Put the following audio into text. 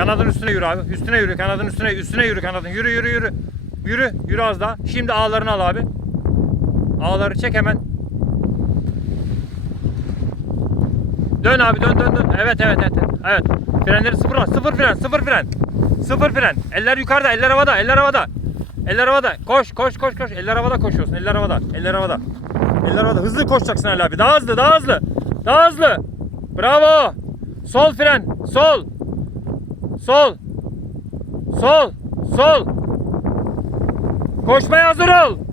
Kanadın üstüne yürü abi. Üstüne yürü. Kanadın üstüne. Üstüne yürü kanadın. Yürü yürü yürü. Yürü. Yürü az daha. Şimdi ağlarını al abi. Ağları çek hemen. Dön abi dön dön dön. Evet evet evet. Evet. Frenleri sıfırla. Sıfır fren. Sıfır fren. Sıfır fren. Eller yukarıda. Eller havada. Eller havada. Eller havada. Koş koş koş koş. Eller havada koşuyorsun. Eller havada. Eller havada. Eller havada. Hızlı koşacaksın Ali abi. Daha hızlı. Daha hızlı. Daha hızlı. Bravo. Sol fren. Sol. Sol. Sol. Sol. Koşmaya hazır ol.